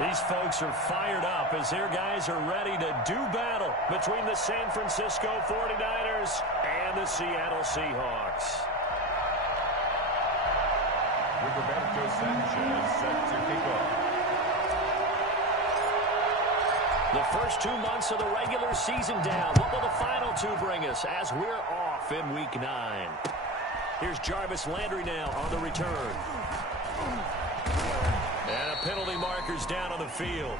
These folks are fired up as their guys are ready to do battle between the San Francisco 49ers and the Seattle Seahawks. Roberto Sanchez set to kick off. The first 2 months of the regular season down. What will the final 2 bring us as we're off in Week 9? Here's Jarvis Landry now on the return. And a penalty marker's down on the field.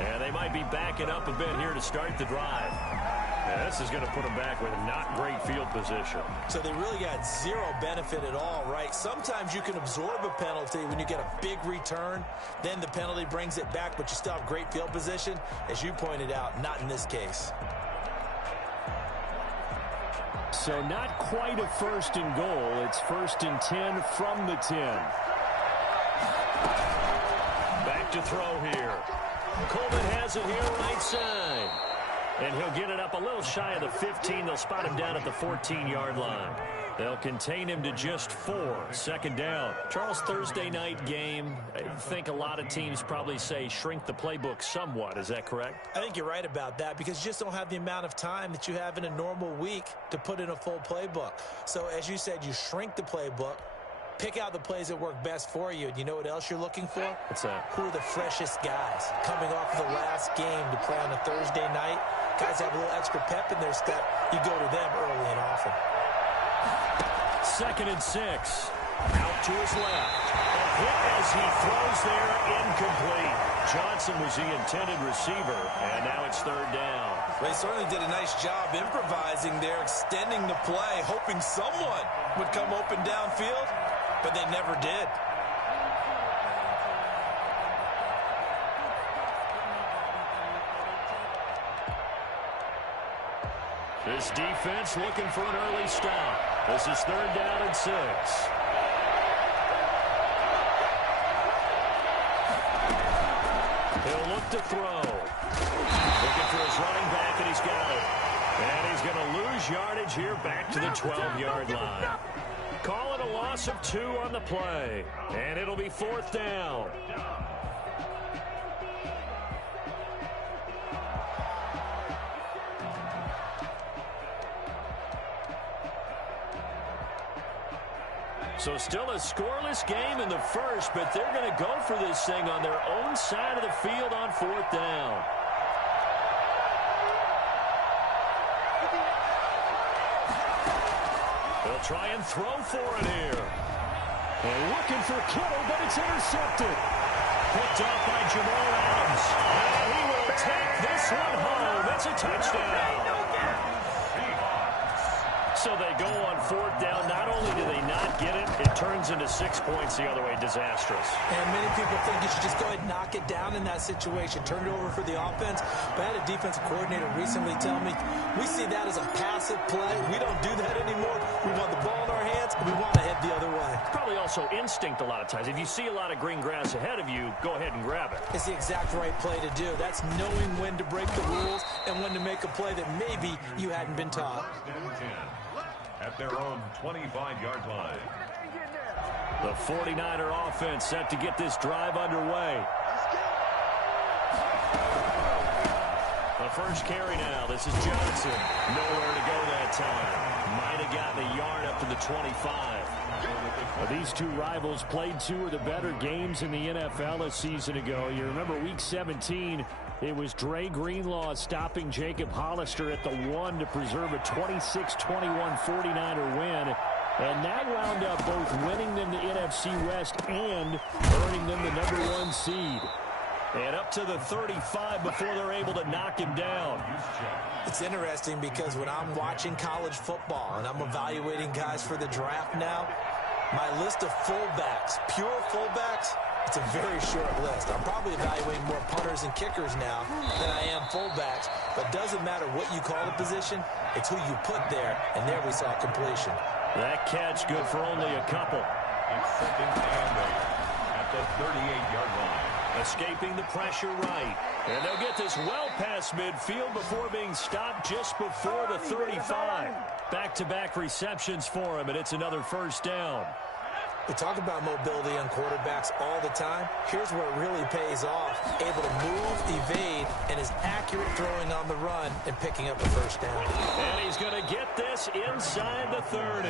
And they might be backing up a bit here to start the drive. And this is going to put them back with not great field position. So they really got zero benefit at all, right? Sometimes you can absorb a penalty when you get a big return. Then the penalty brings it back, but you still have great field position. As you pointed out, not in this case. So not quite a first and goal. It's 1st and 10 from the 10. Back to throw here. Coleman has it here right side. And he'll get it up a little shy of the 15. They'll spot him down at the 14-yard line. They'll contain him to just 4. 2nd down. Charles, Thursday night game. I think a lot of teams probably say shrink the playbook somewhat. Is that correct? I think you're right about that because you just don't have the amount of time that you have in a normal week to put in a full playbook. So as you said, you shrink the playbook. Pick out the plays that work best for you. And you know what else you're looking for? What's that? Who are the freshest guys coming off of the last game to play on a Thursday night? Guys have a little extra pep in their step. You go to them early and often. 2nd and 6. Out to his left. A hit as he throws there, incomplete. Johnson was the intended receiver, and now it's 3rd down. They certainly did a nice job improvising there, extending the play, hoping someone would come open downfield, but they never did. This defense looking for an early stop. This is 3rd down and 6. He'll look to throw. Looking for his running back, and he's got it. And he's going to lose yardage here back to the 12-yard line. Call it a loss of 2 on the play. And it'll be 4th down. So still a scoreless game in the first, but they're going to go for this thing on their own side of the field on 4th down. They'll try and throw for it here. They're looking for Kittle, but it's intercepted. Picked off by Jamal Adams. And he will take this one home. It's a touchdown. So they go on 4th down. Not only do they not get it, it turns into 6 points the other way. Disastrous. And many people think you should just go ahead and knock it down in that situation. Turn it over for the offense. But I had a defensive coordinator recently tell me, we see that as a passive play. We don't do that anymore. We want the ball in our hands, and we want to head the other way. Probably also instinct a lot of times. If you see a lot of green grass ahead of you, go ahead and grab it. It's the exact right play to do. That's knowing when to break the rules and when to make a play that maybe you hadn't been taught. At their own 25-yard line. The 49er offense set to get this drive underway. The first carry now. This is Johnson. Nowhere to go that time. Might have gotten a yard up to the 25. Well, these two rivals played 2 of the better games in the NFL a season ago. You remember Week 17, it was Dre Greenlaw stopping Jacob Hollister at the 1 to preserve a 26-21 49er win. And that wound up both winning them the NFC West and earning them the #1 seed. And up to the 35 before they're able to knock him down. It's interesting because when I'm watching college football and I'm evaluating guys for the draft now, my list of fullbacks, pure fullbacks, it's a very short list. I'm probably evaluating more punters and kickers now than I am fullbacks. But it doesn't matter what you call the position, it's who you put there. And there we saw completion. That catch good for only a couple. It's 2nd and 8 at the 38-yard line. Escaping the pressure right. And they'll get this well past midfield before being stopped just before the 35. Back-to-back receptions for him, and it's another 1st down. We talk about mobility on quarterbacks all the time. Here's where it really pays off. Able to move, evade, and is accurate throwing on the run and picking up a first down. And he's going to get this inside the 30.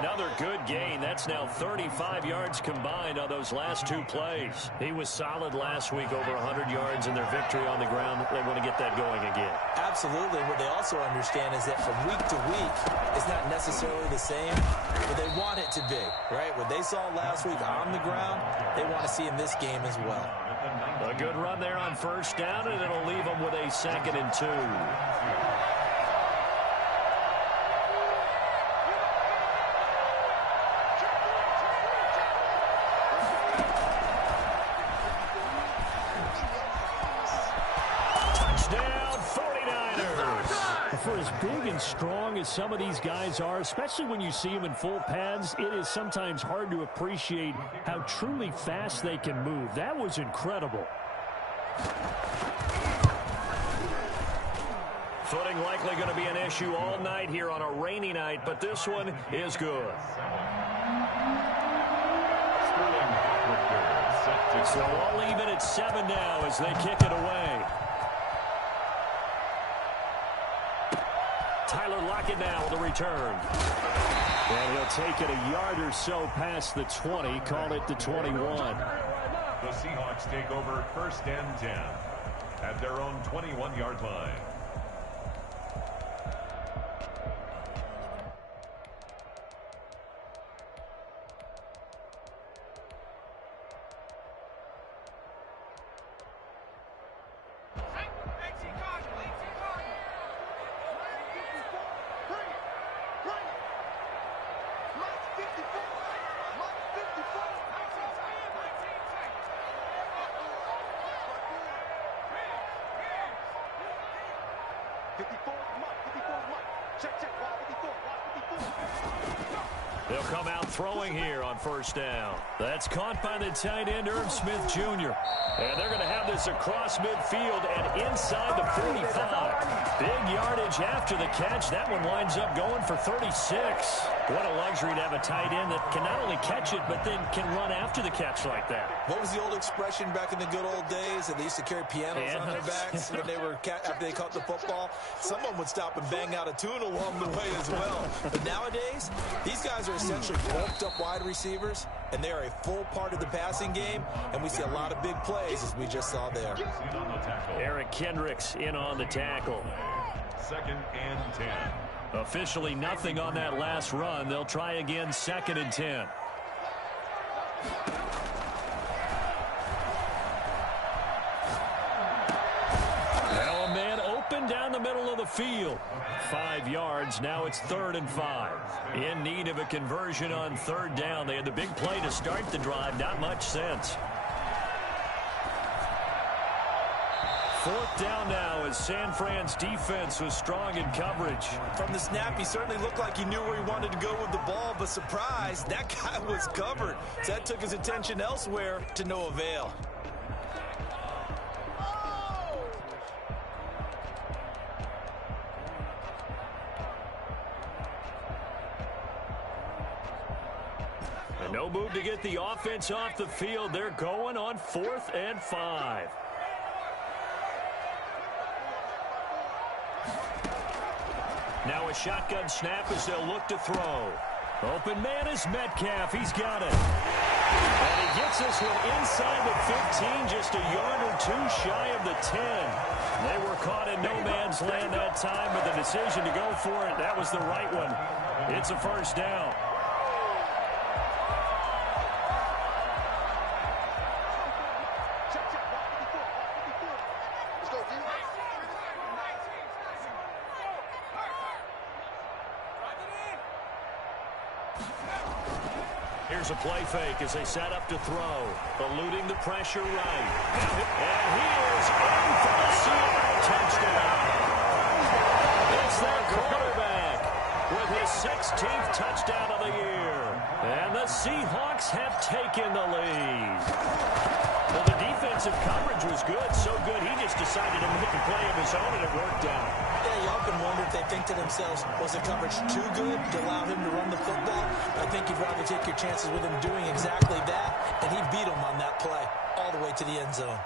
Another good gain. That's now 35 yards combined on those last two plays. He was solid last week, over 100 yards in their victory on the ground. They want to get that going again. Absolutely. What they also understand is that from week to week, it's not necessarily the same, but they want it to be, right? What they saw last week on the ground, they want to see in this game as well. A good run there on first down, and it'll leave them with a 2nd and 2. For as big and strong as some of these guys are, especially when you see them in full pads, it is sometimes hard to appreciate how truly fast they can move. That was incredible. Footing likely going to be an issue all night here on a rainy night, but this one is good. So all even at 7 now as they kick it away. Tyler Lockett now with a return. And he'll take it a yard or so past the 20, call it the 21. The Seahawks take over 1st and 10 at their own 21-yard line. They'll come out throwing here on first down. That's caught by the tight end, Irv Smith Jr. And they're going to have this across midfield and inside the 45. Big yardage after the catch. That one winds up going for 36. What a luxury to have a tight end that can not only catch it, but then can run after the catch like that. What was the old expression back in the good old days that they used to carry pianos on their backs when they were after they caught the football? Someone would stop and bang out a tune along the way as well. But nowadays, these guys are essentially bulked up wide receivers, and they are a full part of the passing game, and we see a lot of big plays as we just saw there. Eric Kendricks in on the tackle. 2nd and 10. Officially nothing on that last run. They'll try again, 2nd and 10. Now a man open down the middle of the field. 5 yards. Now it's 3rd and 5. In need of a conversion on 3rd down. They had the big play to start the drive. Not much sense. 4th down now as San Fran's defense was strong in coverage. From the snap, he certainly looked like he knew where he wanted to go with the ball, but surprise, that guy was covered. So that took his attention elsewhere to no avail. And no move to get the offense off the field. They're going on 4th and 5. Now a shotgun snap as they'll look to throw. Open man is Metcalf. He's got it. And he gets this one inside the 15, just a yard or 2 shy of the 10. They were caught in no man's land that time, but the decision to go for it, that was the right one. It's a 1st down. Here's a play fake as they set up to throw. Eluding the pressure right. And he is in for the Seattle touchdown. It's their quarterback with his 16th touchdown of the year. And the Seahawks have taken the lead. Well, the defensive coverage was good, so good he just decided to make a play of his own, and it worked out. Yeah, you often wonder if they think to themselves, was the coverage too good to allow him to run the football? I think you'd rather take your chances with him doing exactly that, and he beat him on that play all the way to the end zone.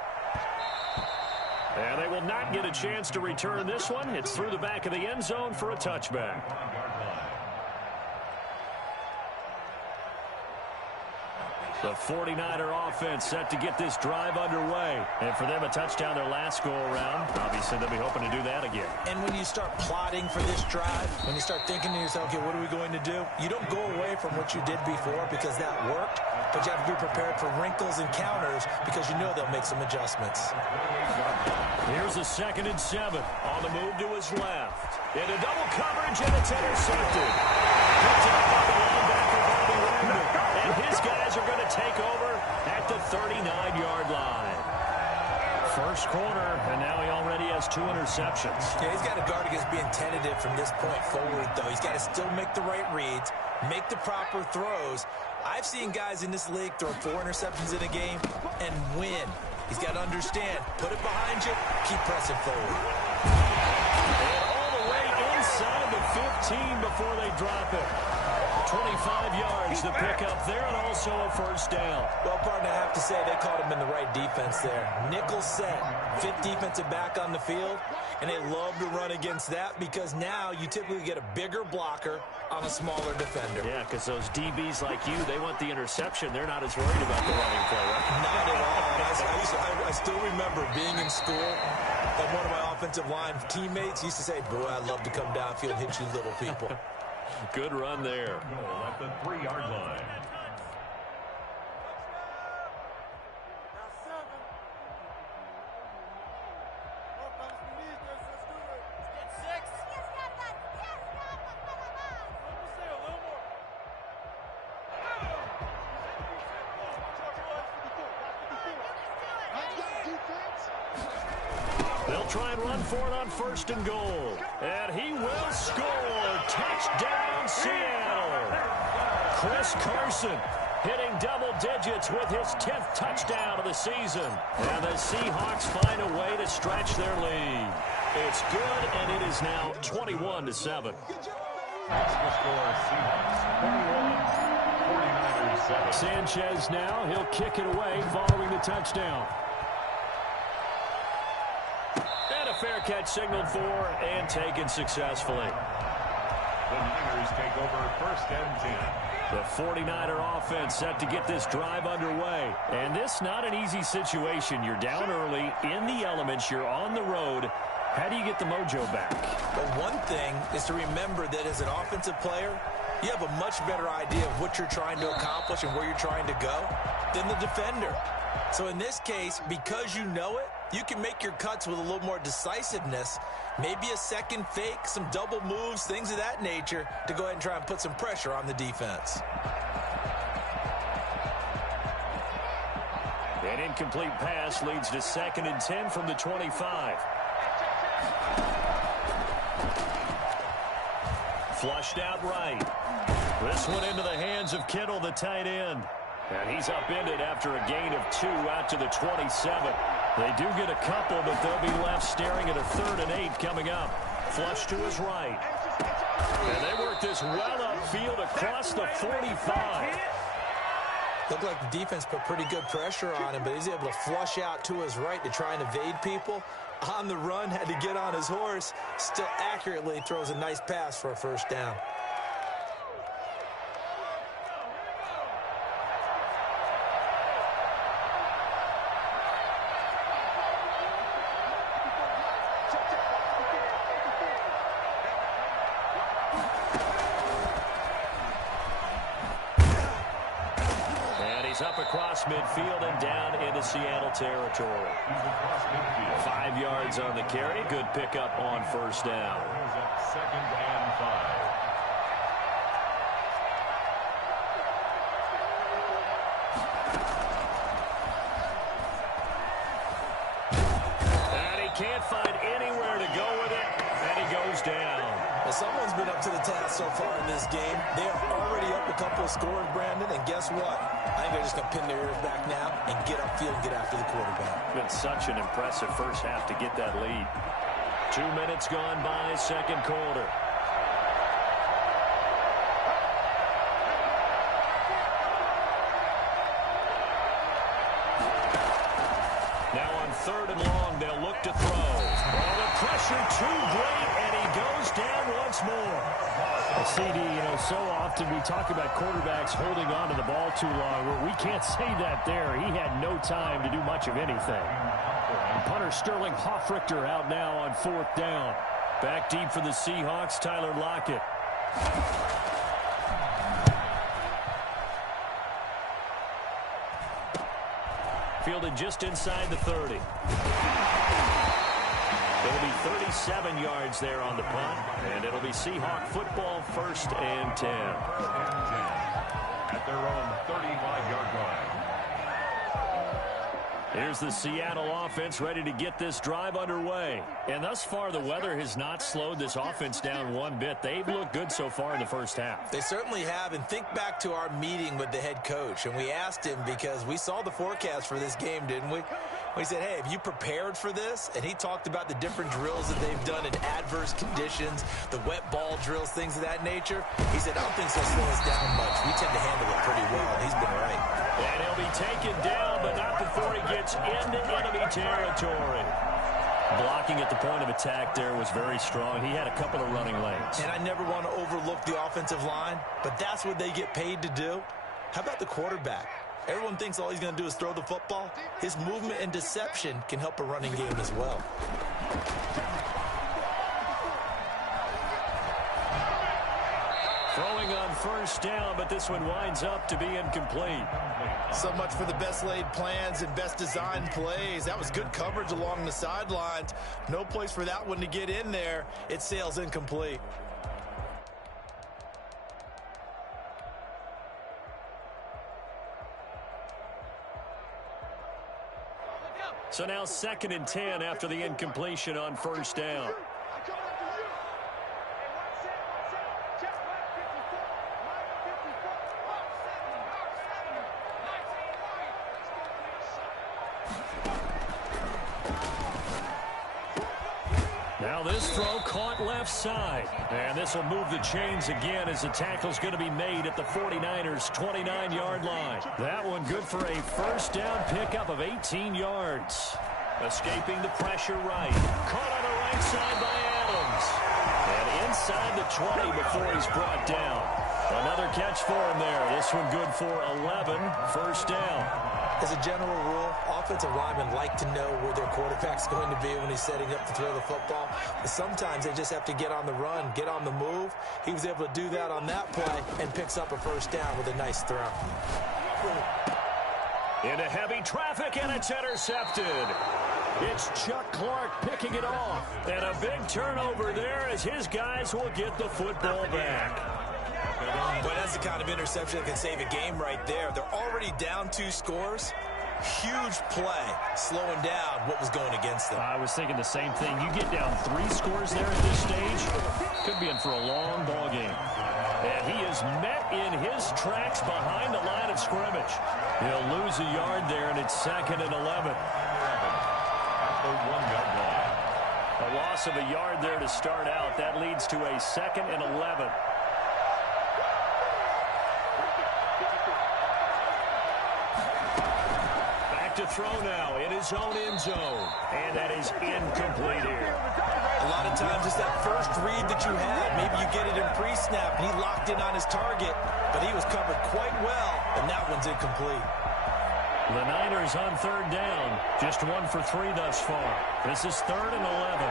And they will not get a chance to return this one. It's through the back of the end zone for a touchback. The 49er offense set to get this drive underway. And for them, a touchdown their last go-around. Obviously, they'll be hoping to do that again. And when you start plotting for this drive, when you start thinking to yourself, okay, what are we going to do? You don't go away from what you did before because that worked, but you have to be prepared for wrinkles and counters because you know they'll make some adjustments. Here's a 2nd and 7 on the move to his left. Into double coverage, and it's intercepted. Picked up by the linebacker, Bobby Wagner. And his guys are going to take over at the 39-yard line. First quarter, and now he already has 2 interceptions. Yeah, he's got to guard against being tentative from this point forward, though. He's got to still make the right reads, make the proper throws. I've seen guys in this league throw 4 interceptions in a game and win. He's got to understand, put it behind you, keep pressing forward. And all the way inside the 15 before they drop it. 25 yards to pick up there, and also a first down. Well, partner, I have to say they caught him in the right defense there. Nickel set, 5th defensive back on the field, and they love to run against that because now you typically get a bigger blocker on a smaller defender. Yeah, because those DBs like you, they want the interception. They're not as worried about the running play, right? Not at all. I still remember being in school, and one of my offensive line teammates used to say, boy, I'd love to come downfield and hit you little people. Good run there. Goal at the 3-yard line. They'll try and run for it on 1st and goal. And he will score. Touchdown, Seattle. Chris Carson hitting double digits with his 10th touchdown of the season. And the Seahawks find a way to stretch their lead. It's good, and it is now 21-7. That's the score, Seahawks 21, 49ers 7. Sanchez now, he'll kick it away following the touchdown. And a fair catch signaled for and taken successfully. The Niners take over 1st and 10. The 49er offense set to get this drive underway. And this not an easy situation. You're down early, in the elements, you're on the road. How do you get the mojo back? But one thing is to remember that as an offensive player, you have a much better idea of what you're trying to accomplish and where you're trying to go than the defender. So in this case, because you know it, you can make your cuts with a little more decisiveness, maybe a second fake, some double moves, things of that nature, to go ahead and try and put some pressure on the defense. An incomplete pass leads to 2nd and 10 from the 25. Flushed out right. This one into the hands of Kittle, the tight end. And he's upended after a gain of 2 out to the 27. They do get a couple, but they'll be left staring at a 3rd and 8 coming up. Flush to his right. And they work this well upfield across the 45. Looked like the defense put pretty good pressure on him, but he's able to flush out to his right to try and evade people. On the run, had to get on his horse. Still accurately throws a nice pass for a first down. Up across midfield and down into Seattle territory. 5 yards on the carry. Good pickup on first down. 2nd and 5. And he can't find anywhere to go with it, and he goes down. Well, someone's been up to the task so far in this game. They are already up a couple of scores, Brandon, and guess what? I think they're just going to pin their ears back now and get upfield and get after the quarterback. Been such an impressive first half to get that lead. 2 minutes gone by, second quarter. Now on 3rd and long, they'll look to throw. Oh, the pressure too great, and he goes down once more. Well, CD, so often we talk about quarterbacks holding on to the ball too long. Well, we can't say that there. He had no time to do much of anything. Punter Sterling Hoffrichter out now on 4th down. Back deep for the Seahawks, Tyler Lockett. Fielded just inside the 30. It'll be 37 yards there on the punt, and it'll be Seahawk football, 1st and 10. At their own 35-yard line. Here's the Seattle offense ready to get this drive underway. And thus far, the weather has not slowed this offense down one bit. They've looked good so far in the first half. They certainly have. And think back to our meeting with the head coach. And we asked him because we saw the forecast for this game, didn't we? We said, hey, have you prepared for this? And he talked about the different drills that they've done in adverse conditions, the wet ball drills, things of that nature. He said, I don't think so slow us down much. We tend to handle it pretty well. And he's been right. And he'll be taken down, but not before he gets into enemy territory. Blocking at the point of attack there was very strong. He had a couple of running lanes. And I never want to overlook the offensive line, but that's what they get paid to do. How about the quarterback? Everyone thinks all he's going to do is throw the football. His movement and deception can help a running game as well. Throwing on 1st down, but this one winds up to be incomplete. So much for the best laid plans and best designed plays. That was good coverage along the sidelines. No place for that one to get in there. It sails incomplete. So now 2nd and 10 after the incompletion on 1st down. Now this throw caught left side. And this will move the chains again as the tackle's going to be made at the 49ers' 29-yard line. That one good for a 1st down pickup of 18 yards. Escaping the pressure right. Caught on the right side by Adams. And inside the 20 before he's brought down. Another catch for him there. This one good for 11, 1st down. As a general rule, offensive linemen like to know where their quarterback's going to be when he's setting up to throw the football. But sometimes they just have to get on the run, get on the move. He was able to do that on that play and picks up a 1st down with a nice throw. Into heavy traffic, and it's intercepted. It's Chuck Clark picking it off. And a big turnover there as his guys will get the football back. But that's the kind of interception that can save a game right there. They're already down 2 scores. Huge play, slowing down what was going against them. I was thinking the same thing. You get down 3 scores there at this stage, could be in for a long ball game. And he is met in his tracks behind the line of scrimmage. He'll lose a yard there, and it's 2nd and 11. At the 1-yard line. A loss of a yard there to start out. That leads to a 2nd and 11. To throw now in his own end zone. And that is incomplete here. A lot of times it's that first read that you had. Maybe you get it in pre-snap, and he locked in on his target, but he was covered quite well, and that one's incomplete. The Niners on 3rd down. Just 1 for 3 thus far. This is 3rd and 11.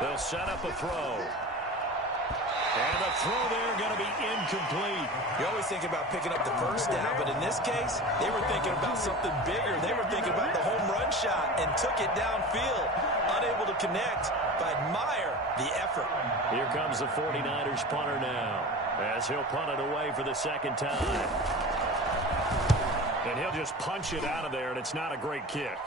They'll set up a throw. And the throw there going to be incomplete. You always think about picking up the 1st down, but in this case, they were thinking about something bigger. They were thinking about the home run shot and took it downfield. Unable to connect, but admire the effort. Here comes the 49ers punter now, as he'll punt it away for the 2nd time. And he'll just punch it out of there, and it's not a great kick.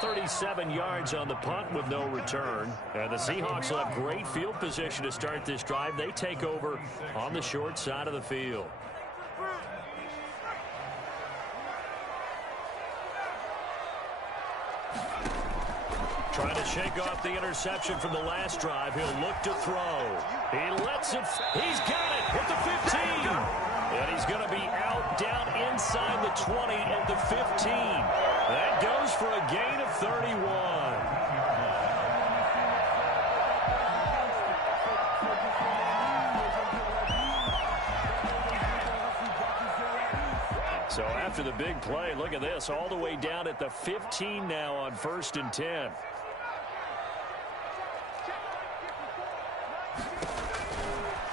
37 yards on the punt with no return. And the Seahawks will have great field position to start this drive. They take over on the short side of the field. Trying to shake off the interception from the last drive. He'll look to throw. He lets it. He's got it at the 15. And he's going to be out down inside the 20 at the 15. That goes for a gain of 31. So after the big play, look at this, all the way down at the 15 now on 1st and 10.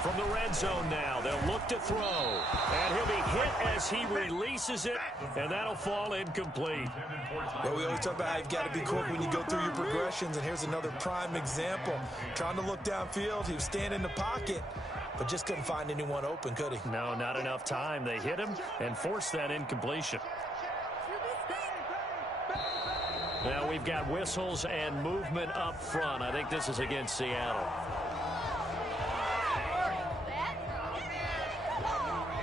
From the red zone now, they'll look to throw. And he'll be hit as he releases it, and that'll fall incomplete. Well, we always talk about how you've got to be quick when you go through your progressions, and here's another prime example. Trying to look downfield, he was standing in the pocket, but just couldn't find anyone open, could he? No, not enough time. They hit him and forced that incompletion. Now we've got whistles and movement up front. I think this is against Seattle.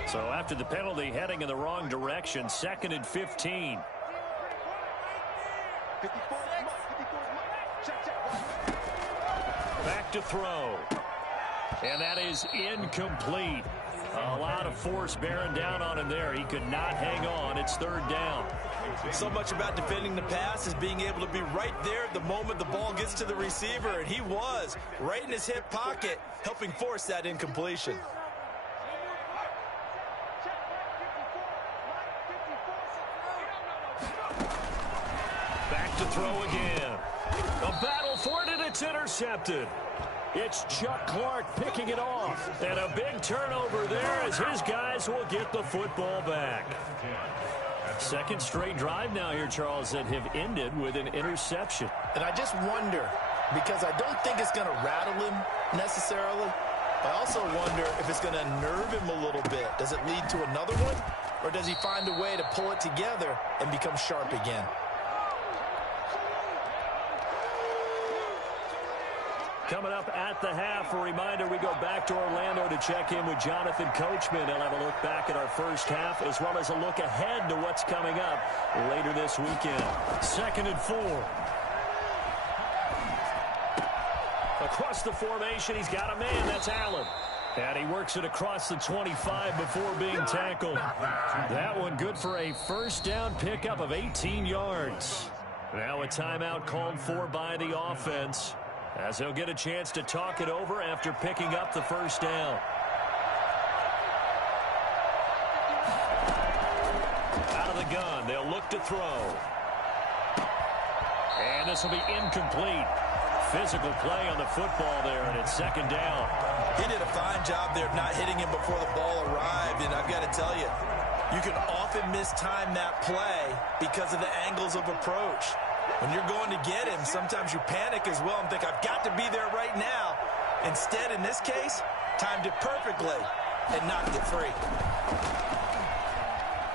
So after the penalty, heading in the wrong direction, 2nd and 15. Back to throw. And that is incomplete. A lot of force bearing down on him there. He could not hang on. It's 3rd down. So much about defending the pass is being able to be right there at the moment the ball gets to the receiver, and he was right in his hip pocket, helping force that incompletion. Back to throw again. A battle for it, and it's intercepted. It's Chuck Clark picking it off. And a big turnover there as his guys will get the football back. 2nd straight drive now here, Charles, that have ended with an interception. And I just wonder, because I don't think it's going to rattle him necessarily. I also wonder if it's going to nerve him a little bit. Does it lead to another one? Or does he find a way to pull it together and become sharp again? Coming up at the half, a reminder, we go back to Orlando to check in with Jonathan Coachman. He'll have a look back at our first half as well as a look ahead to what's coming up later this weekend. 2nd and 4. Across the formation, he's got a man. That's Allen. And he works it across the 25 before being tackled. That one good for a 1st down pickup of 18 yards. Now a timeout called for by the offense, as he'll get a chance to talk it over after picking up the 1st down. Out of the gun, they'll look to throw. And this will be incomplete. Physical play on the football there, and it's 2nd down. He did a fine job there of not hitting him before the ball arrived, and I've got to tell you, you can often mistime that play because of the angles of approach. When you're going to get him, sometimes you panic as well and think, I've got to be there right now. Instead, in this case, timed it perfectly and knocked it free.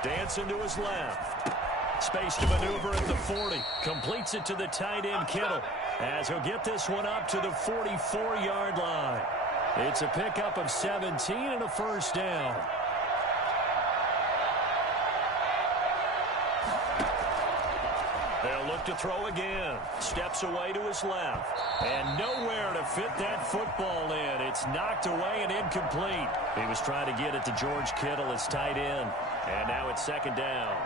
Dancing to his left. Space to maneuver at the 40. Completes it to the tight end, Kittle, as he'll get this one up to the 44-yard line. It's a pickup of 17 and a 1st down. They'll look to throw again. Steps away to his left. And nowhere to fit that football in. It's knocked away and incomplete. He was trying to get it to George Kittle, his tight end. And now it's 2nd down.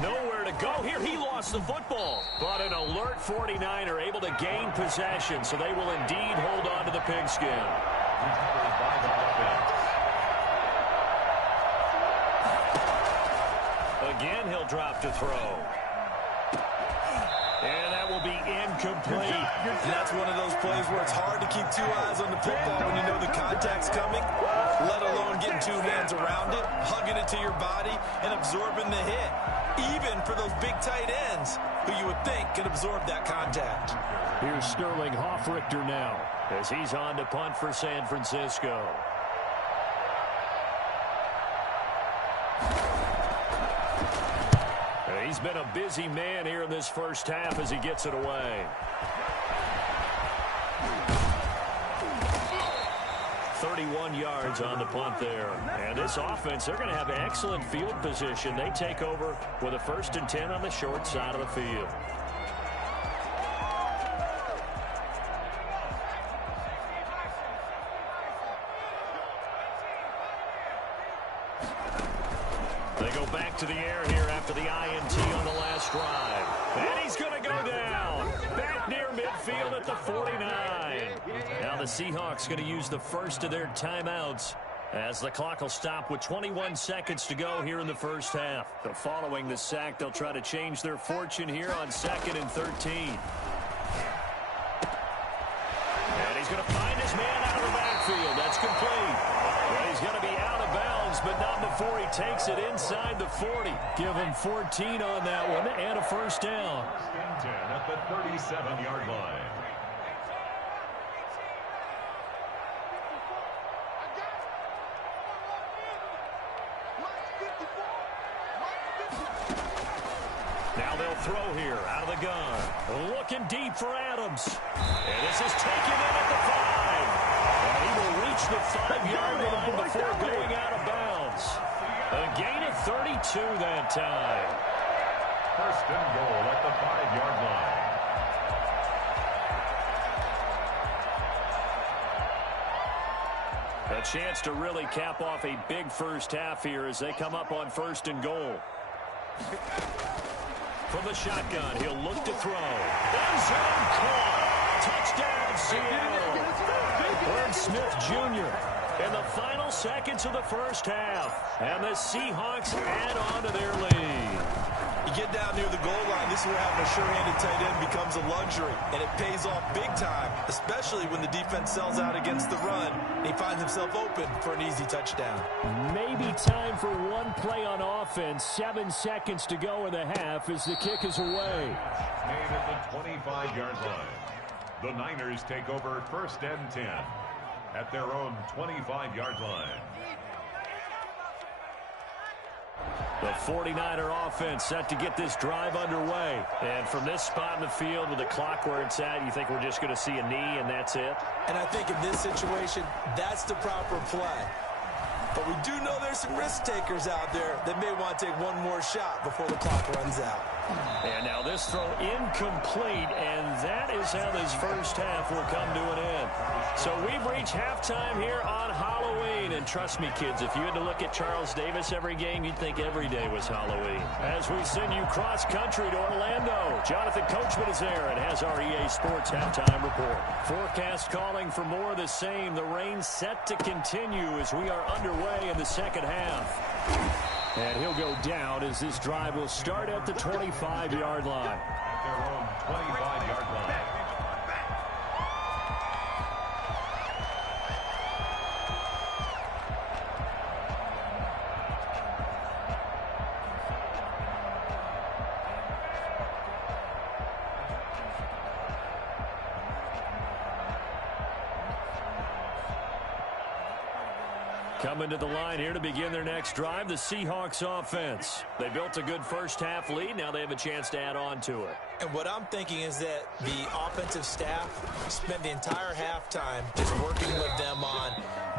Nowhere to go here. He lost the football. But an alert 49er able to gain possession, so they will indeed hold on to the pigskin. Again, he'll drop to throw. And that will be incomplete. And that's one of those plays where it's hard to keep 2 eyes on the football when you know the contact's coming. let alone getting two hands around it, hugging it to your body, and absorbing the hit, even for those big tight ends who you would think can absorb that contact. Here's Sterling Hoffrichter now as he's on to punt for San Francisco. He's been a busy man here in this first half as he gets it away. 31 yards on the punt there. And this offense, they're going to have excellent field position. They take over with a 1st and 10 on the short side of the field. They go back to the air here after the INT on the last drive. And he's going to go down. Back near midfield at the 49. Now the Seahawks going to use the first of their timeouts as the clock will stop with 21 seconds to go here in the first half. So following the sack, they'll try to change their fortune here on 2nd and 13. And he's going to find his man out of the backfield. That's complete. Well, he's going to be out of bounds, but not before he takes it inside the 40. Give him 14 on that one and a first down. 10 at the 37-yard line. Now they'll throw here out of the gun. Looking deep for Adams. And this is taken in at the 5. And he will reach the 5-yard line before going out of bounds. A gain of 32 that time. 1st and goal at the 5-yard line. A chance to really cap off a big first half here as they come up on 1st and goal. From the shotgun, he'll look to throw. End zone caught. Touchdown, Seattle. Herb Smith Jr. in the final seconds of the first half. And the Seahawks add on to their lead. You get down near the goal line, this is where having a sure-handed tight end becomes a luxury. And it pays off big time, especially when the defense sells out against the run. And he finds himself open for an easy touchdown. Maybe time for one play on offense. 7 seconds to go in the half as the kick is away. Made at the 25-yard line. The Niners take over 1st and 10 at their own 25-yard line. The 49er offense set to get this drive underway. And from this spot in the field with the clock where it's at, you think we're just going to see a knee and that's it? And I think in this situation, that's the proper play. But we do know there's some risk takers out there that may want to take one more shot before the clock runs out. And now this throw incomplete, and that is how this first half will come to an end. So we've reached halftime here on Halloween. And trust me, kids, if you had to look at Charles Davis every game, you'd think every day was Halloween. As we send you cross-country to Orlando, Jonathan Coachman is there and has our EA Sports halftime report. Forecast calling for more of the same. The rain set to continue as we are underway in the second half. And he'll go down as this drive will start at the 25-yard line. At their own 25-yard line. Coming to the line here to begin their next drive, the Seahawks offense. They built a good first half lead. Now they have a chance to add on to it. And what I'm thinking is that the offensive staff spent the entire halftime just working with them on,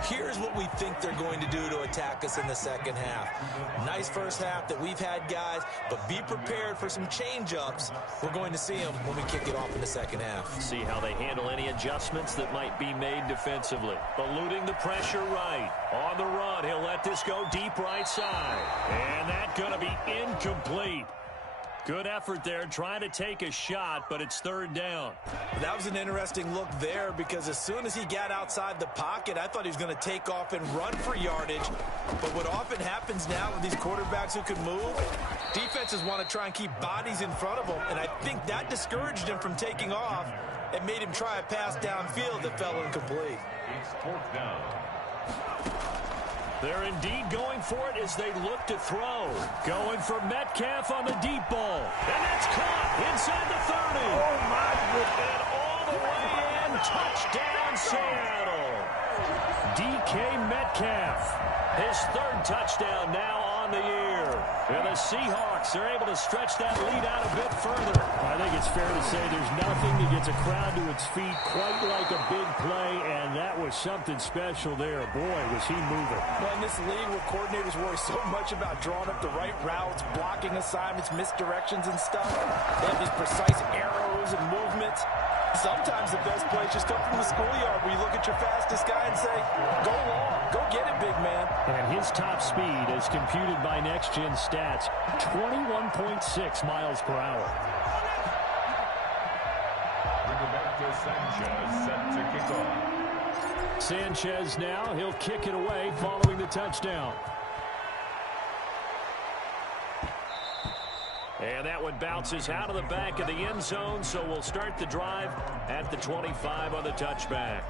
here's what we think they're going to do to attack us in the second half. Nice first half that we've had, guys, but be prepared for some change-ups. We're going to see them when we kick it off in the second half. See how they handle any adjustments that might be made defensively. Eluding the pressure right. On the run, he'll let this go deep right side. And that's going to be incomplete. Good effort there, trying to take a shot, but it's third down. That was an interesting look there because as soon as he got outside the pocket, I thought he was going to take off and run for yardage. But what often happens now with these quarterbacks who can move, defenses want to try and keep bodies in front of them, and I think that discouraged him from taking off and made him try a pass downfield that fell incomplete. It's 4th down. They're indeed going for it as they look to throw. Going for Metcalf on the deep ball. And that's caught inside the 30. Oh, my goodness. And all the way in. Touchdown, Seattle. DK Metcalf. His third touchdown now on the year. And the Seahawks are able to stretch that lead out a bit further. I think it's fair to say there's nothing that gets a crowd to its feet quite like a big play, and that was something special there. Boy, was he moving. Well, in this league where coordinators worry so much about drawing up the right routes, blocking assignments, misdirections and stuff, they have these precise arrows and movements. Sometimes the best plays just come from the schoolyard where you look at your fastest guy and say, go long, go get it, big man. And his top speed, as computed by Next Gen Stats, 21.6 miles per hour. Roberto Sanchez set to kick off. Sanchez now, he'll kick it away following the touchdown. And that one bounces out of the back of the end zone, so we'll start the drive at the 25 on the touchback.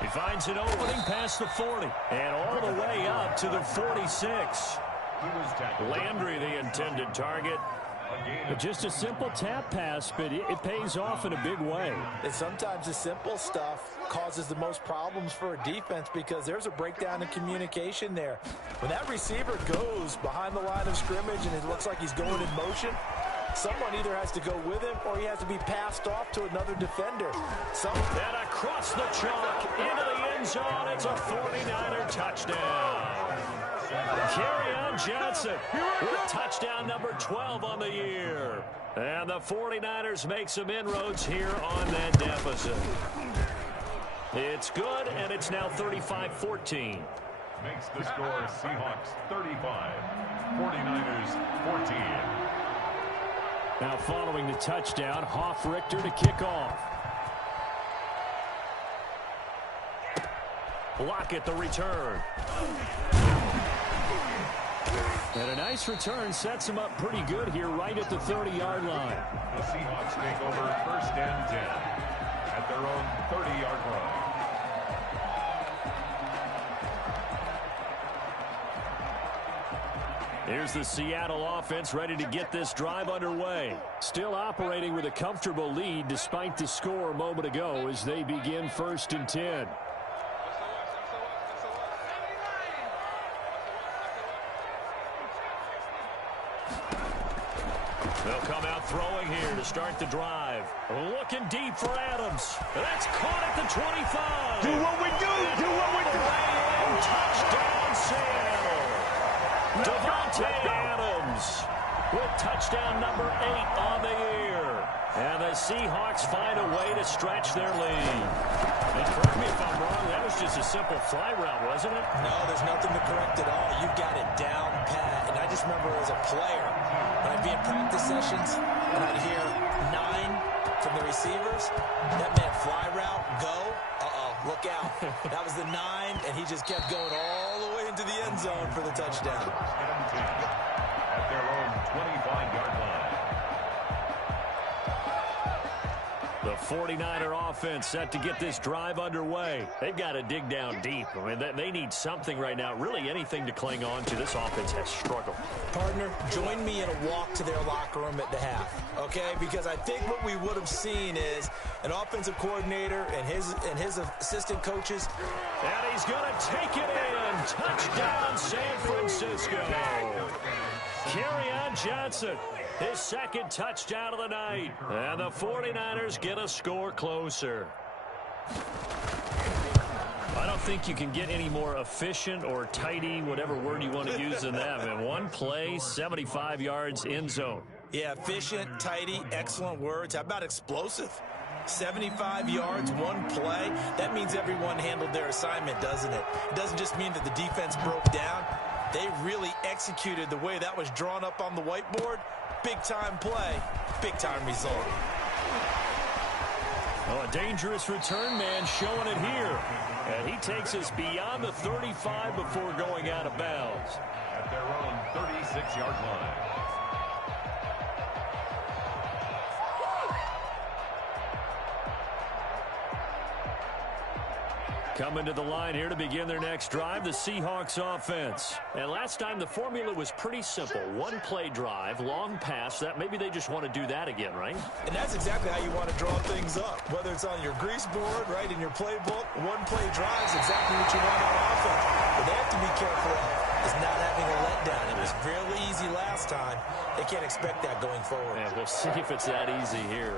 He finds an opening past the 40 and all the way up to the 46. Landry, the intended target. Just a simple tap pass, but it pays off in a big way. And sometimes the simple stuff causes the most problems for a defense because there's a breakdown in communication there. When that receiver goes behind the line of scrimmage and it looks like he's going in motion, someone either has to go with him or he has to be passed off to another defender. And across the chalk into the end zone, it's a 49er touchdown. Kerryon Johnson with touchdown number 12 on the year. And the 49ers make some inroads here on that deficit. It's good, and it's now 35-14. Makes the score Seahawks 35, 49ers 14. Now following the touchdown, Hoff-Richter to kick off. Block at the return. And a nice return sets him up pretty good here right at the 30-yard line. The Seahawks take over first and 10 at their own 30-yard line. Here's the Seattle offense ready to get this drive underway. Still operating with a comfortable lead despite the score a moment ago as they begin first and 10. They'll come out throwing here to start the drive. Looking deep for Adams. That's caught at the 25. Do what we do. Do what we do. Touchdown, Seattle. Devontae Adams with touchdown number 8 on the year. And the Seahawks find a way to stretch their lead. And correct me if I'm wrong, that was just a simple fly route, wasn't it? No, there's nothing to correct at all. You've got it down pat. And I just remember as a player, when I'd be in practice sessions and I'd hear 9 from the receivers, that meant fly route, go, look out. That was the 9, and he just kept going all the way into the end zone for the touchdown. At their own 25-yard line. The 49er offense set to get this drive underway. They've got to dig down deep. I mean, they need something right now, really anything to cling on to. This offense has struggled. Partner, join me in a walk to their locker room at the half, okay? Because I think what we would have seen is an offensive coordinator and his assistant coaches. And he's going to take it in. Touchdown, San Francisco. Kerryon Johnson, his second touchdown of the night. And the 49ers get a score closer. I don't think you can get any more efficient or tidy, whatever word you want to use than that. In one play, 75 yards end zone. Yeah, efficient, tidy, excellent words. How about explosive? 75 yards, one play. That means everyone handled their assignment, doesn't it? It doesn't just mean that the defense broke down. They really executed the way that was drawn up on the whiteboard. Big-time play, big-time result. Oh, a dangerous return man showing it here. And he takes us beyond the 35 before going out of bounds. At their own 36-yard line. Coming to the line here to begin their next drive, the Seahawks offense. And last time the formula was pretty simple. One play drive, long pass. That maybe they just want to do that again, right? And that's exactly how you want to draw things up. Whether it's on your grease board, right, in your playbook, one play drive is exactly what you want on offense. But they have to be careful of is not having a letdown. It was fairly easy last time. They can't expect that going forward. And we'll see if it's that easy here.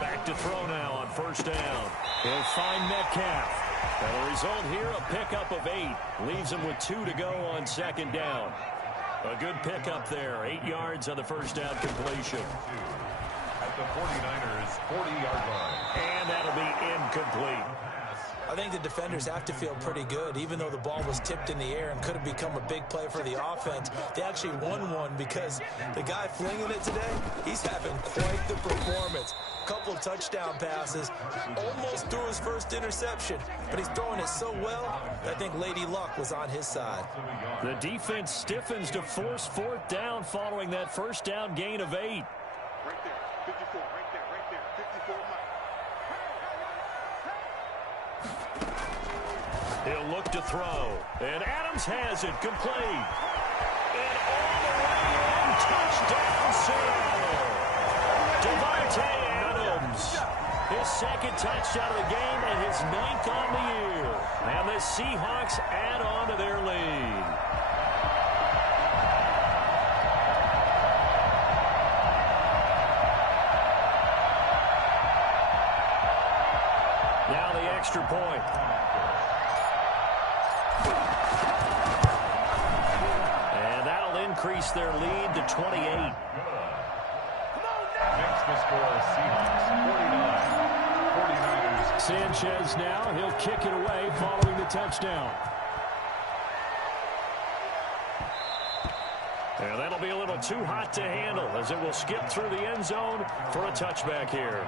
Back to throw now on first down. He'll find Metcalf. And the result here, a pickup of 8. Leaves him with 2 to go on second down. A good pickup there. 8 yards on the first down completion. At the 49ers' 40-yard line. And that'll be incomplete. I think the defenders have to feel pretty good. Even though the ball was tipped in the air and could have become a big play for the offense, they actually won one because the guy flinging it today, he's having quite the performance. Couple touchdown passes, almost threw his first interception, but he's throwing it so well, I think Lady Luck was on his side. The defense stiffens to force fourth down following that first down gain of 8. Right there, 54, right there, 54, Mike. He'll look to throw. And Adams has it complete. And all the way in, touchdown Seattle. Devontae Adams. His second touchdown of the game and his 9th on the year. And the Seahawks add on to their lead. Now the extra point. Increase their lead to 28. Next the score, Seahawks 49. 49ers. Sanchez now, he'll kick it away following the touchdown. And that'll be a little too hot to handle as it will skip through the end zone for a touchback here.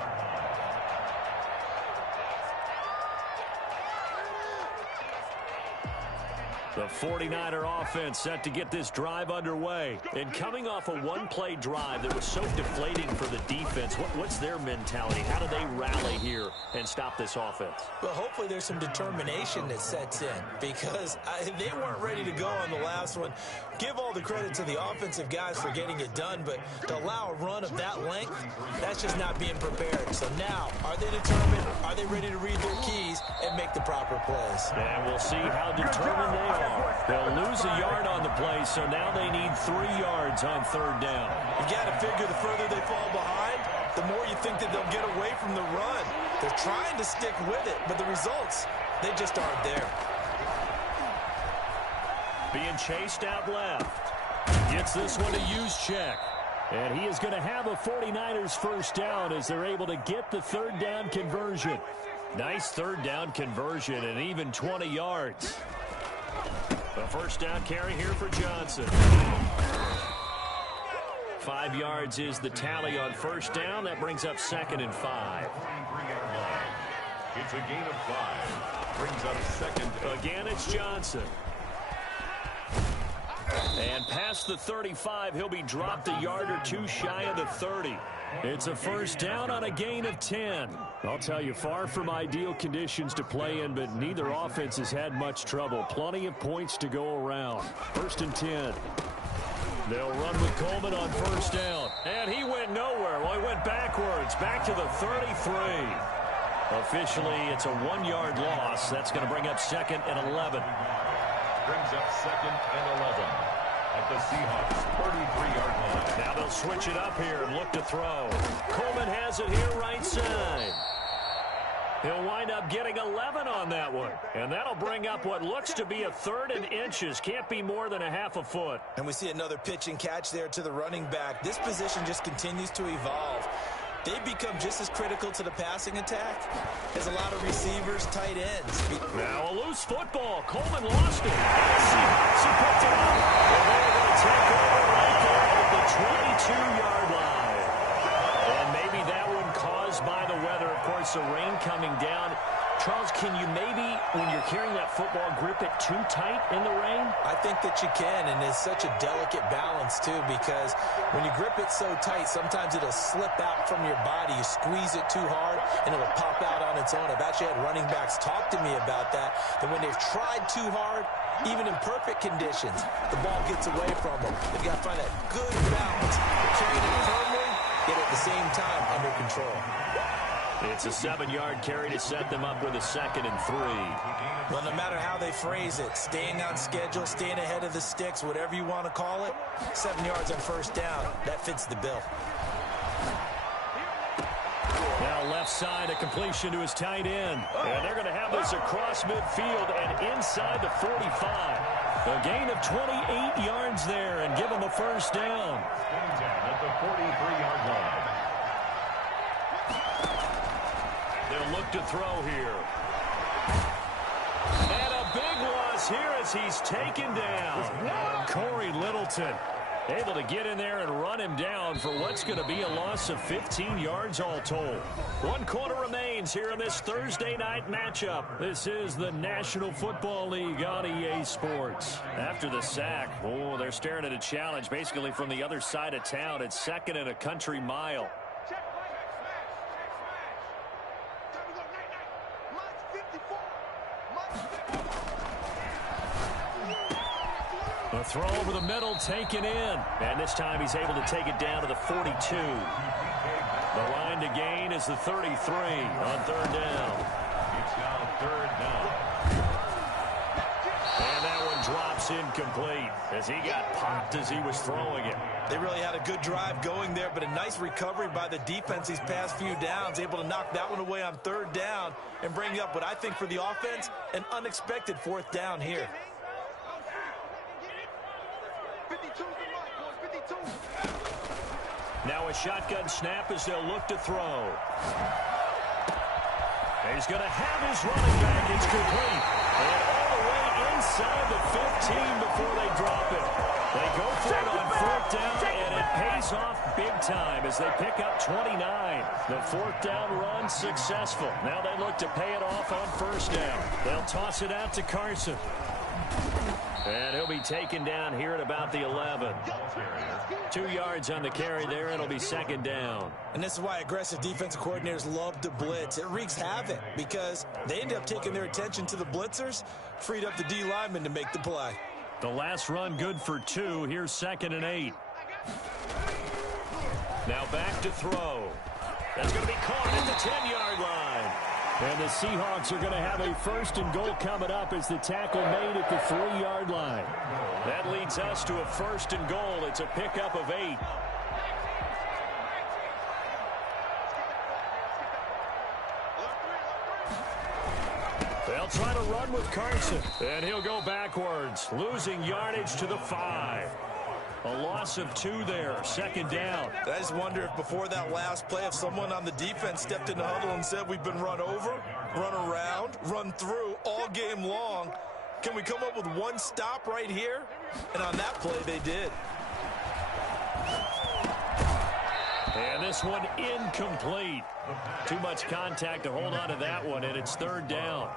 The 49er offense set to get this drive underway. And coming off a one-play drive that was so deflating for the defense, what's their mentality? How do they rally here and stop this offense? Well, hopefully there's some determination that sets in because they weren't ready to go on the last one. Give all the credit to the offensive guys for getting it done, but to allow a run of that length, that's just not being prepared. So now, are they determined? Are they ready to read their keys and make the proper plays? And we'll see how determined they are. They'll lose a yard on the play, so now they need 3 yards on third down. You got to figure the further they fall behind, the more you think that they'll get away from the run. They're trying to stick with it, but the results, they just aren't there. Being chased out left. Gets this one to Juszczyk. And he is going to have a 49ers first down as they're able to get the third down conversion. Nice third down conversion and even 20 yards. A first down carry here for Johnson. 5 yards is the tally on first down. That brings up 2nd and 5. It's a gain of 5. Brings up 2nd. Again, it's Johnson. And past the 35, he'll be dropped a yard or two shy of the 30. It's a first down on a gain of 10. I'll tell you, far from ideal conditions to play in, but neither offense has had much trouble. Plenty of points to go around. 1st and 10. They'll run with Coleman on first down. And he went nowhere. Well, he went backwards, back to the 33. Officially, it's a 1-yard loss. That's going to bring up 2nd and 11. Brings up 2nd and 11. At the Seahawks 33-yard line. Now they'll switch it up here and look to throw. Coleman has it here right side. He'll wind up getting 11 on that one. And that'll bring up what looks to be a 3rd and inches. Can't be more than a half a foot. And we see another pitch and catch there to the running back. This position just continues to evolve. They've become just as critical to the passing attack as a lot of receivers, tight ends. Now a loose football. Coleman lost it. And Seahawks have picked it up. And they're going to take over right there at the 22-yard line. And maybe that one caused by the weather. Of course, the rain coming down. Charles, can you maybe, when you're carrying that football, grip it too tight in the rain? I think that you can, and it's such a delicate balance, too, because when you grip it so tight, sometimes it'll slip out from your body. You squeeze it too hard, and it'll pop out on its own. I've actually had running backs talk to me about that when they've tried too hard, even in perfect conditions, the ball gets away from them. They've got to find that good balance, carrying it firmly, yet at the same time under control. It's a 7-yard carry to set them up with a 2nd and 3. Well, no matter how they phrase it, staying on schedule, staying ahead of the sticks, whatever you want to call it, 7 yards on first down, that fits the bill. Now left side, a completion to his tight end. And they're going to have this across midfield and inside the 45. A gain of 28 yards there and give them a first down. At the 43-yard line. They'll look to throw here. And a big loss here as he's taken down. Corey Littleton able to get in there and run him down for what's going to be a loss of 15 yards all told. 1 quarter remains here in this Thursday night matchup. This is the National Football League on EA Sports. After the sack, they're staring at a challenge basically from the other side of town. It's 2nd and a country mile. A throw over the middle taken in. And this time he's able to take it down to the 42. The line to gain is the 33 on 3rd down. It's now 3rd down. And that one drops incomplete as he got popped as he was throwing it. They really had a good drive going there, but a nice recovery by the defense these past few downs, able to knock that one away on 3rd down and bring up what I think for the offense, an unexpected 4th down here. Now a shotgun snap as they'll look to throw. He's going to have his running back. It's complete. And all the way inside the 15 before they drop it. They go for it on 4th down, and it pays off big time as they pick up 29. The 4th down run successful. Now they look to pay it off on 1st down. They'll toss it out to Carson. And he'll be taken down here at about the 11. 2 yards on the carry there. It'll be 2nd down. And this is why aggressive defensive coordinators love to blitz. It wreaks havoc because they end up taking their attention to the blitzers, freed up the D lineman to make the play. The last run good for 2. Here's 2nd and 8. Now back to throw. That's going to be caught at the 10-yard line. And the Seahawks are going to have a 1st and goal coming up as the tackle made at the 3-yard line. That leads us to a 1st and goal. It's a pickup of 8. They'll try to run with Carson. And he'll go backwards, losing yardage to the 5. A loss of 2 there, 2nd down. I just wonder if before that last play, if someone on the defense stepped in the huddle and said, we've been run over, run around, run through all game long. Can we come up with one stop right here? And on that play, they did. And this one incomplete. Too much contact to hold on to that one, and it's 3rd down.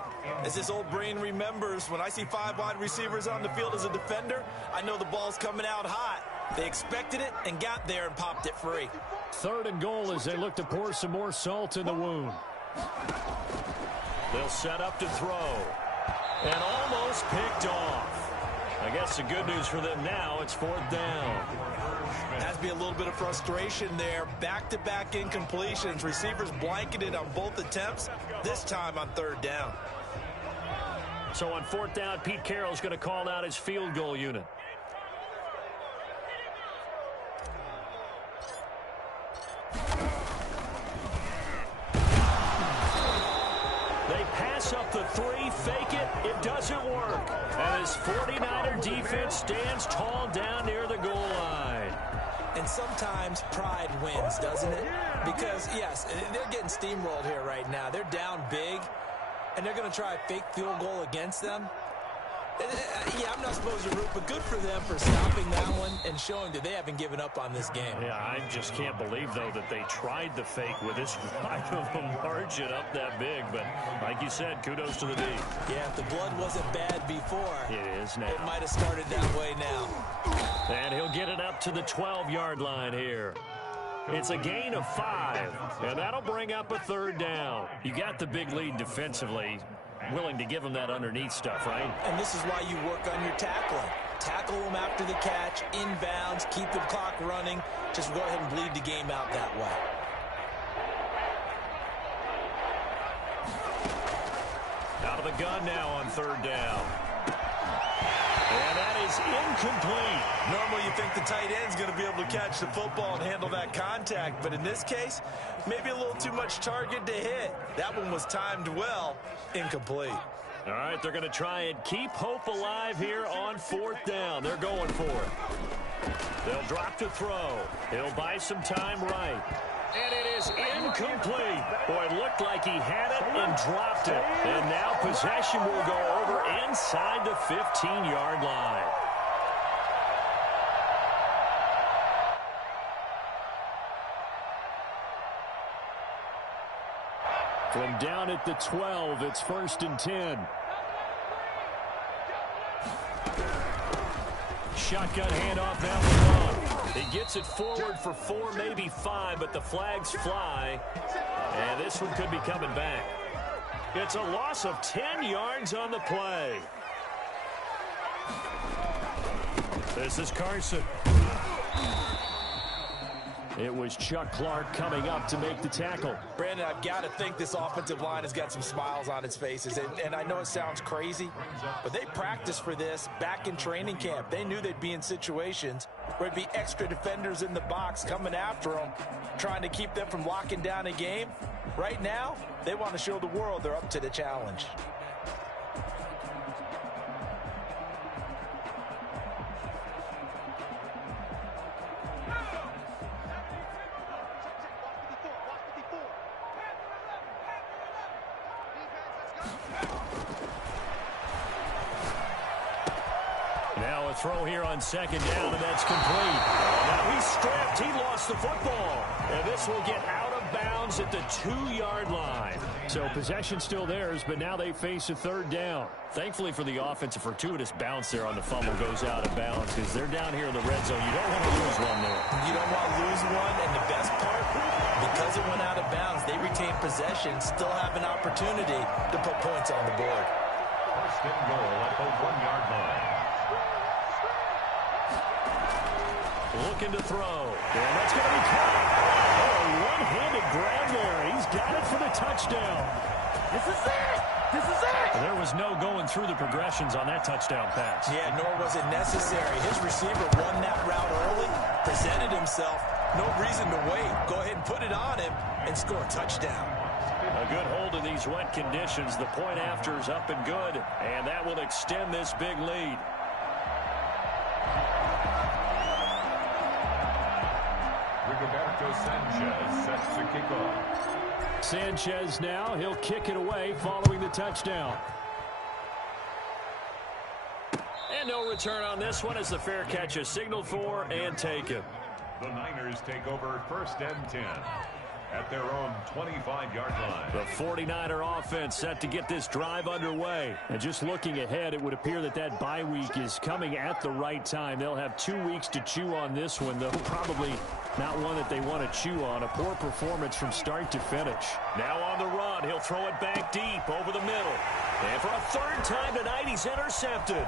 As this old brain remembers, when I see 5 wide receivers on the field as a defender, I know the ball's coming out hot. They expected it and got there and popped it free. 3rd and goal as they look to pour some more salt in the wound. They'll set up to throw. And almost picked off. I guess the good news for them now, it's 4th down. Has to be a little bit of frustration there. Back-to-back incompletions. Receivers blanketed on both attempts, this time on 3rd down. So on 4th down, Pete Carroll's going to call out his field goal unit. They pass up the 3, fake it, it doesn't work. And his 49er defense stands tall down near the goal line. And sometimes pride wins, doesn't it? Because, yes, they're getting steamrolled here right now. They're down big, and they're going to try a fake field goal against them. Yeah, I'm not supposed to root, but good for them for stopping that one and showing that they haven't given up on this game. Yeah, I just can't believe, though, that they tried the fake with this wide of a margin up that big. But like you said, kudos to the D. Yeah, if the blood wasn't bad before, it is now. It might have started that way now. And he'll get it up to the 12-yard line here. It's a gain of 5, and that'll bring up a third down. You got the big lead defensively. Willing to give them that underneath stuff, right? And this is why you work on your tackling. Tackle them after the catch, inbounds, keep the clock running. Just go ahead and bleed the game out that way. Out of the gun now on third down. And that is incomplete. Normally you think the tight end's going to be able to catch the football and handle that contact, but in this case, maybe a little too much target to hit. That one was timed well. Incomplete. All right, they're going to try and keep hope alive here on fourth down. They're going for it. They'll drop to throw. He'll buy some time right. And it is incomplete. Boy, it looked like he had it and dropped it. And now possession will go over inside the 15-yard line. From down at the 12, it's 1st and 10. Shotgun handoff now for Love. He gets it forward for 4, maybe 5, but the flags fly. And this one could be coming back. It's a loss of 10 yards on the play. This is Carson. It was Chuck Clark coming up to make the tackle. Brandon, I've got to think this offensive line has got some smiles on its faces. And I know it sounds crazy, but they practiced for this back in training camp. They knew they'd be in situations where it'd be extra defenders in the box coming after them, trying to keep them from locking down a game. Right now, they want to show the world they're up to the challenge. Now a throw here on second down, and that's complete. Now he's stripped. He lost the football. And this will get out of bounds at the 2-yard line. So possession still theirs, but now they face a third down. Thankfully for the offense, a fortuitous bounce there on the fumble goes out of bounds because they're down here in the red zone. You don't want to lose one there. You don't want to lose one, and the best part, because it went out of bounds, they retain possession, still have an opportunity to put points on the board. 1st and goal at the 1-yard line. Looking to throw. And that's going to be caught. Oh, a one-handed grab there. He's got it for the touchdown. This is it. This is it. There was no going through the progressions on that touchdown pass. Yeah, nor was it necessary. His receiver won that route early, presented himself. No reason to wait. Go ahead and put it on him and score a touchdown. A good hold in these wet conditions. The point after is up and good, and that will extend this big lead. Rigoberto Sanchez sets to kick off. Sanchez now, he'll kick it away following the touchdown. And no return on this one as the fair catch is signaled for and taken. The Niners take over 1st and 10 at their own 25-yard line. The 49er offense set to get this drive underway. And just looking ahead, it would appear that that bye week is coming at the right time. They'll have 2 weeks to chew on this one, though probably not one that they want to chew on. A poor performance from start to finish. Now on the run, he'll throw it back deep over the middle. And for a 3rd time tonight, he's intercepted.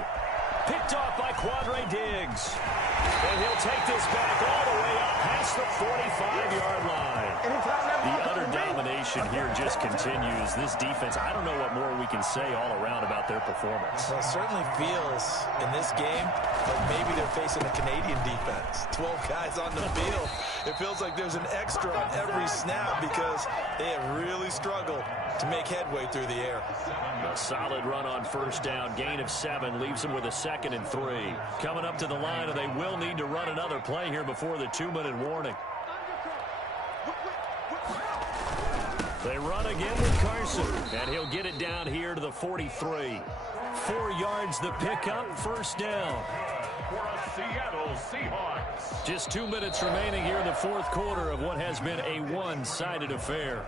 Picked off by Quandre Diggs. And he'll take this back all the way up past the 45-yard line. The utter domination here just continues. This defense, I don't know what more we can say all around about their performance. Well, it certainly feels in this game like maybe they're facing a Canadian defense. 12 guys on the field. It feels like there's an extra on every snap because they have really struggled to make headway through the air. A solid run on 1st down. Gain of 7 leaves them with a 2nd and 3. Coming up to the line, and they will need to run another play here before the 2-minute warning. They run again with Carson, and he'll get it down here to the 43. 4 yards the pickup, first down. For a Seattle Seahawks. Just 2 minutes remaining here in the fourth quarter of what has been a one-sided affair.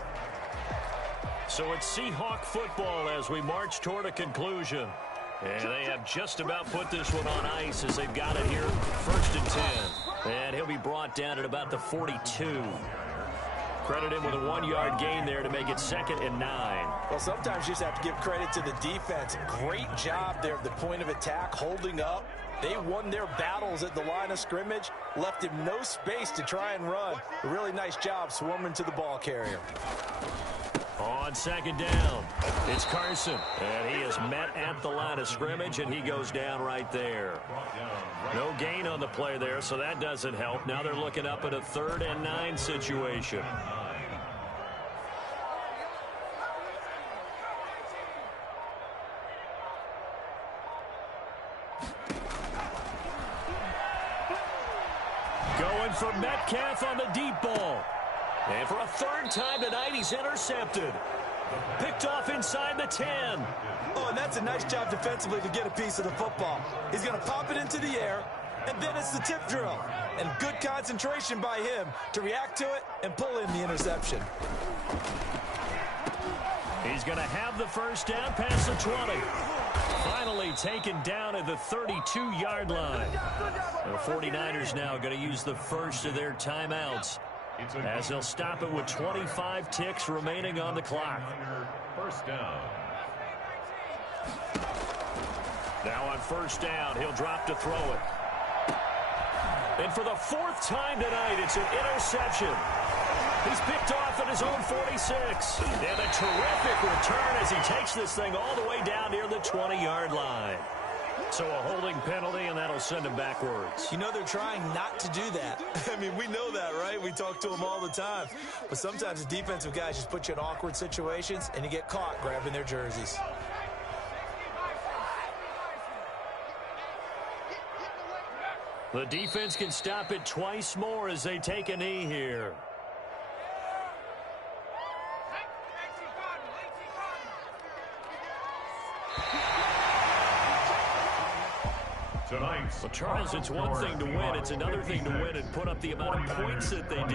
So it's Seahawk football as we march toward a conclusion. And they have just about put this one on ice as they've got it here, 1st and 10. And he'll be brought down at about the 42. Credit him with a 1-yard gain there to make it 2nd and 9. Well, sometimes you just have to give credit to the defense. Great job there at the point of attack, holding up. They won their battles at the line of scrimmage, left him no space to try and run. A really nice job swarming to the ball carrier. On 2nd down, it's Carson. And he is met at the line of scrimmage, and he goes down right there. No gain on the play there, so that doesn't help. Now they're looking up at a 3rd and 9 situation. Going for Metcalf on the deep ball. And for a 3rd time tonight, he's intercepted. Picked off inside the 10. Oh, and that's a nice job defensively to get a piece of the football. He's going to pop it into the air, and then it's the tip drill. And good concentration by him to react to it and pull in the interception. He's going to have the first down past the 20. Finally taken down at the 32-yard line. The 49ers now going to use the first of their timeouts, as they'll stop it with 25 ticks remaining on the clock. 1st down. Now on 1st down, he'll drop to throw it. And for the 4th time tonight, it's an interception. He's picked off at his own 46. And a terrific return as he takes this thing all the way down near the 20-yard line. So a holding penalty, and that'll send him backwards. You know they're trying not to do that. I mean, we know that, right? We talk to them all the time. But sometimes the defensive guys just put you in awkward situations, and you get caught grabbing their jerseys. The defense can stop it twice more as they take a knee here. Tonight's Well, Charles, it's one thing to win. It's another thing to win and put up the amount of points that they did.